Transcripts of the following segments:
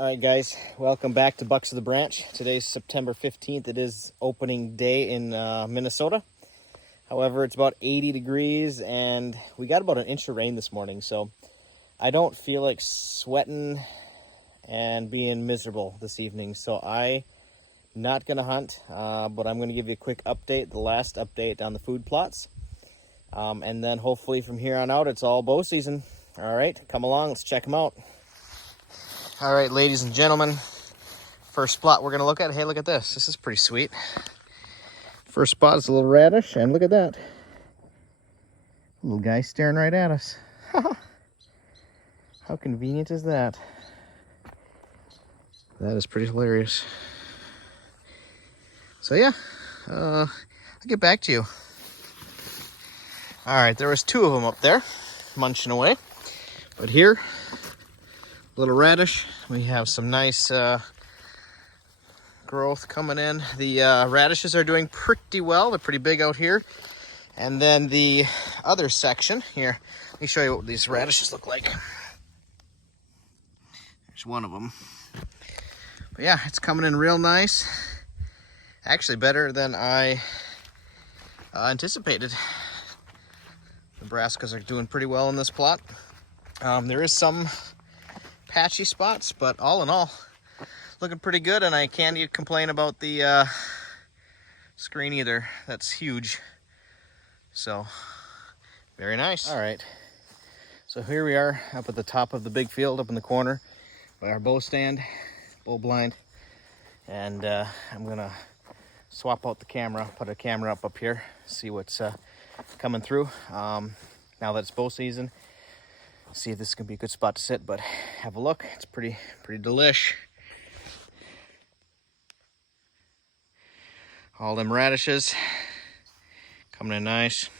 All right, guys, welcome back to Bucks of the Branch. Today's September 15th. It is opening day in Minnesota. However, it's about 80 degrees and we got about an inch of rain this morning. So I don't feel like sweating and being miserable this evening. So I'm not going to hunt, but I'm going to give you a quick update, the last update on the food plots. And then hopefully from here on out, it's all bow season. All right, come along, let's check them out. All right, ladies and gentlemen, first plot we're gonna look at. Hey, look at this. This is pretty sweet. First spot is a little radish, and look at that. Little guy staring right at us. How convenient is that? That is pretty hilarious. So yeah, I'll get back to you. All right, there was two of them up there, munching away. But here, little radish. We have some nice growth coming in. The radishes are doing pretty well. They're pretty big out here. And then the other section here, let me show you what these radishes look like. There's one of them. But yeah, it's coming in real nice. Actually better than I anticipated. The brassicas are doing pretty well in this plot. There is some patchy spots, but all in all, looking pretty good, and I can't even complain about the screen either. That's huge. So, very nice. All right, so here we are up at the top of the big field, up in the corner by our bow stand, bow blind, and I'm gonna swap out the camera, put a camera up here, see what's coming through. Now that it's bow season, see if this is gonna be a good spot to sit, but have a look. It's pretty delish. All them radishes coming in nice.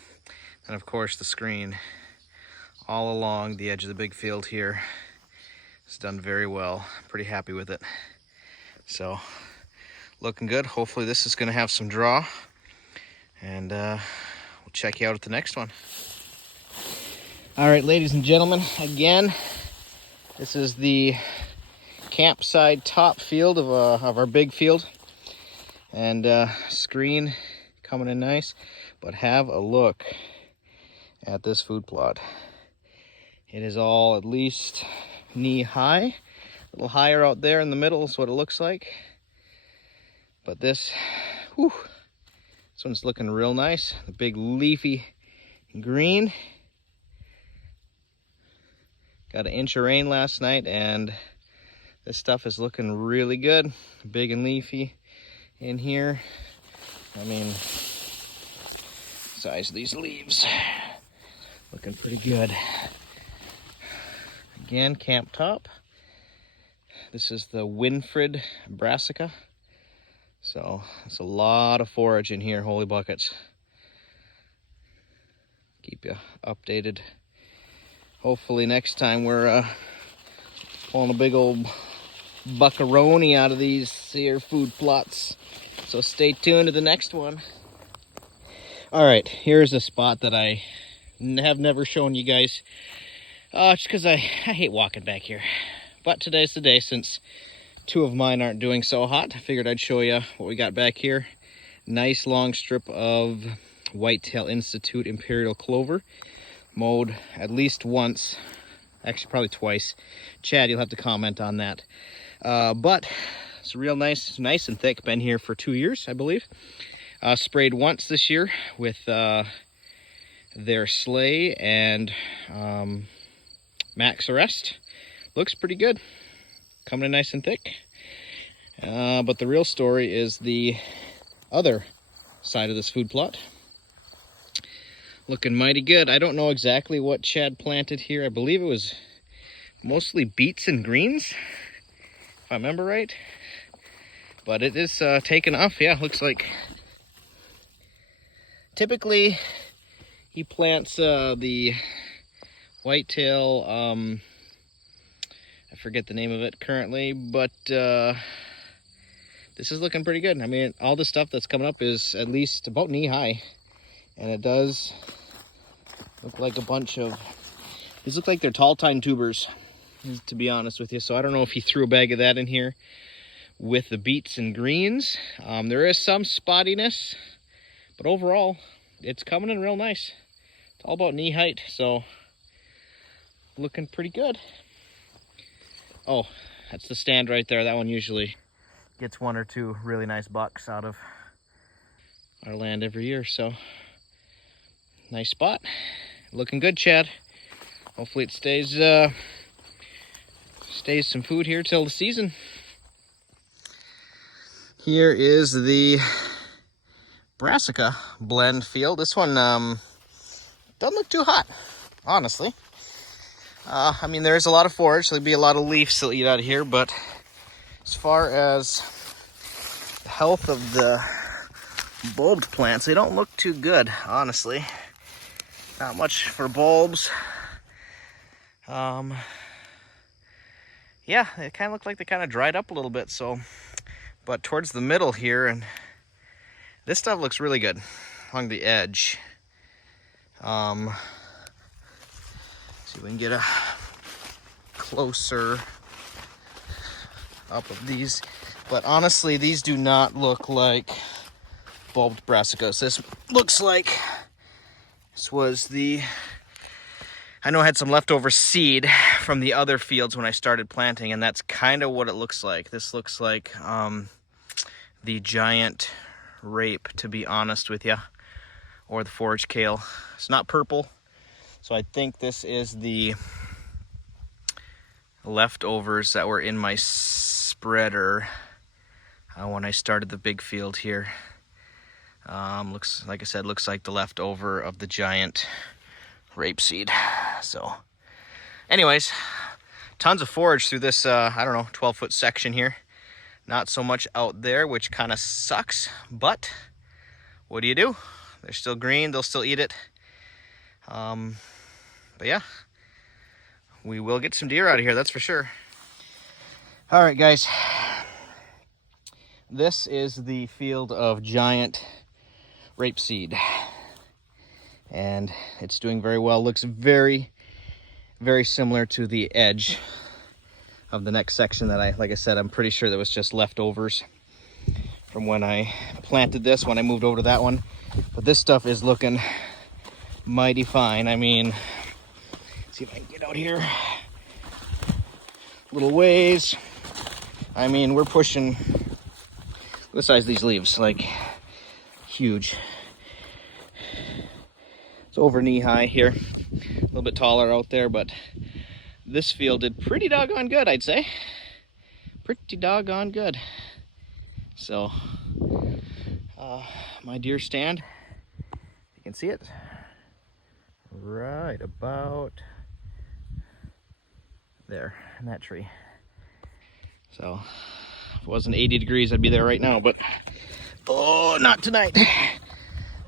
And of course the screen all along the edge of the big field here. It's done very well. Pretty happy with it. So looking good. Hopefully this is gonna have some draw, and we'll check you out at the next one. All right, ladies and gentlemen, again, this is the campsite top field of our big field, and screen coming in nice. But have a look at this food plot. It is all at least knee high, a little higher out there in the middle is what it looks like. But this one's looking real nice. The big leafy green. Got an inch of rain last night, and this stuff is looking really good. Big and leafy in here. I mean, size of these leaves. Looking pretty good. Again, camp top. This is the Winfred Brassica. So it's a lot of forage in here, holy buckets. Keep you updated. Hopefully next time we're pulling a big old buckaroni out of these here food plots. So stay tuned to the next one. All right, here's a spot that I have never shown you guys. Just because I hate walking back here. But today's the day, since two of mine aren't doing so hot. I figured I'd show you what we got back here. Nice long strip of Whitetail Institute Imperial Clover. Mowed at least once, actually probably twice. Chad, you'll have to comment on that. But it's real nice and thick. Been here for 2 years, I believe. Sprayed once this year with their Slay and Max Arrest. Looks pretty good. Coming in nice and thick. But the real story is the other side of this food plot. Looking mighty good. I don't know exactly what Chad planted here. I believe it was mostly beets and greens, if I remember right. But it is taken off. Yeah, looks like. Typically, he plants the whitetail, I forget the name of it currently, but this is looking pretty good. I mean, all the stuff that's coming up is at least about knee high. And it does look like a bunch of, these look like they're tall tine tubers. to be honest with you. So I don't know if he threw a bag of that in here with the beets and greens. There is some spottiness, but overall, it's coming in real nice. It's all about knee height, so looking pretty good. Oh, that's the stand right there. That one usually gets 1 or 2 really nice bucks out of our land every year, so nice spot. Looking good, Chad. Hopefully it stays some food here till the season. Here is the Brassica Blend field. This one doesn't look too hot, honestly. I mean, there's a lot of forage. There'll be a lot of leaves they'll eat out of here, but as far as the health of the bulbed plants, they don't look too good, honestly. Not much for bulbs. Yeah, it kind of looked like they kind of dried up a little bit, so. But towards the middle here, and this stuff looks really good along the edge. See if we can get a closer up of these. But honestly, these do not look like bulbed brassicas. This looks like this was the, I know I had some leftover seed from the other fields when I started planting, and that's kind of what it looks like. This looks like the giant rape, to be honest with you, or the forage kale. It's not purple, so I think this is the leftovers that were in my spreader when I started the big field here. Looks, like I said, looks like the leftover of the giant rapeseed. So anyways, tons of forage through this I don't know, 12-foot section here. Not so much out there, which kind of sucks, but what do? They're still green, they'll still eat it. But yeah, we will get some deer out of here, that's for sure. All right, guys, this is the field of giant rapeseed, and it's doing very well. Looks very, very similar to the edge of the next section that like I said, I'm pretty sure that was just leftovers from when I planted this, when I moved over to that one. But this stuff is looking mighty fine. I mean, see if I can get out here. Little ways. I mean, we're pushing, look the size of these leaves, like huge. It's over knee high here, a little bit taller out there, but this field did pretty doggone good, I'd say. Pretty doggone good. So, my deer stand, you can see it, right about there in that tree. So, if it wasn't 80 degrees, I'd be there right now, but oh, not tonight.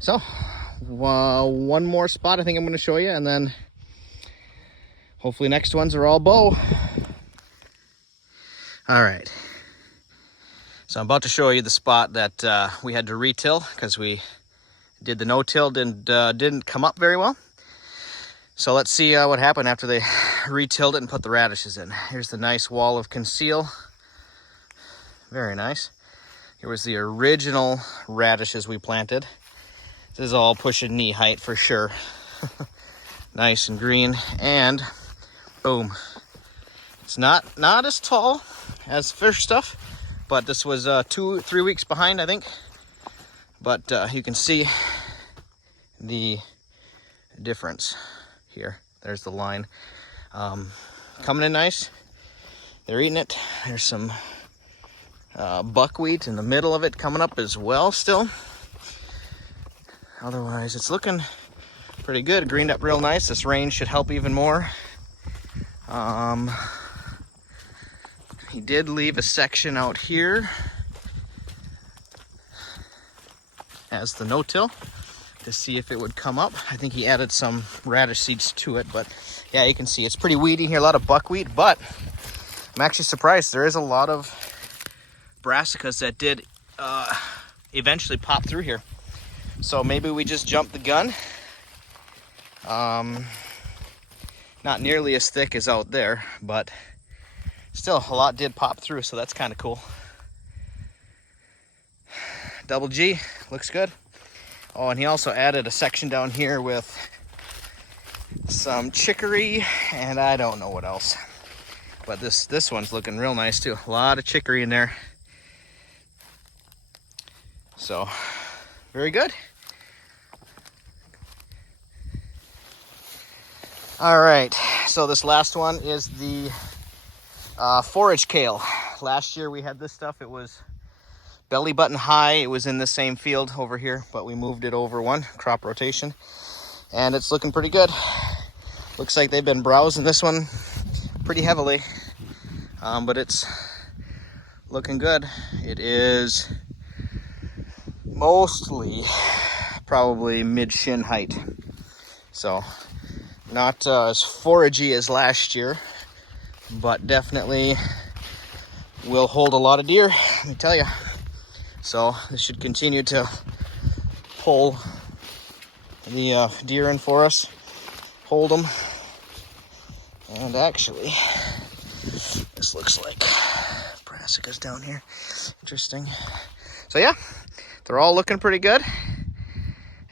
So, one more spot I think I'm going to show you, and then hopefully next ones are all bow. All right. So I'm about to show you the spot that we had to retill because we did the no-till, didn't come up very well. So let's see what happened after they retilled it and put the radishes in. Here's the nice wall of conceal. Very nice. Here was the original radishes we planted. This is all pushing knee height for sure. Nice and green, and boom. It's not as tall as fish stuff, but this was 2-3 weeks behind, I think. But you can see the difference here. There's the line. Coming in nice. They're eating it. There's some buckwheat in the middle of it coming up as well still. Otherwise, it's looking pretty good. Greened up real nice. This rain should help even more. He did leave a section out here as the no-till to see if it would come up. I think he added some radish seeds to it, but yeah, you can see it's pretty weedy here, a lot of buckwheat, but I'm actually surprised. There is a lot of brassicas that did eventually pop through here. So maybe we just jumped the gun. Not nearly as thick as out there, but still a lot did pop through, so that's kind of cool. Double G, looks good. Oh, and he also added a section down here with some chicory, and I don't know what else. But this one's looking real nice too. A lot of chicory in there. So, very good. All right, so this last one is the Forage Kale. Last year we had this stuff. It was belly button high. It was in the same field over here, but we moved it over one crop rotation, and it's looking pretty good. Looks like they've been browsing this one pretty heavily, but it's looking good. It is mostly probably mid-shin height, so not as foragey as last year, but definitely will hold a lot of deer, let me tell you. So this should continue to pull the deer in for us, hold them. And actually, this looks like brassicas down here. Interesting. So yeah, they're all looking pretty good.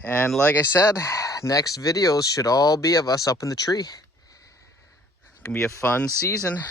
And like I said, next videos should all be of us up in the tree. It's gonna be a fun season.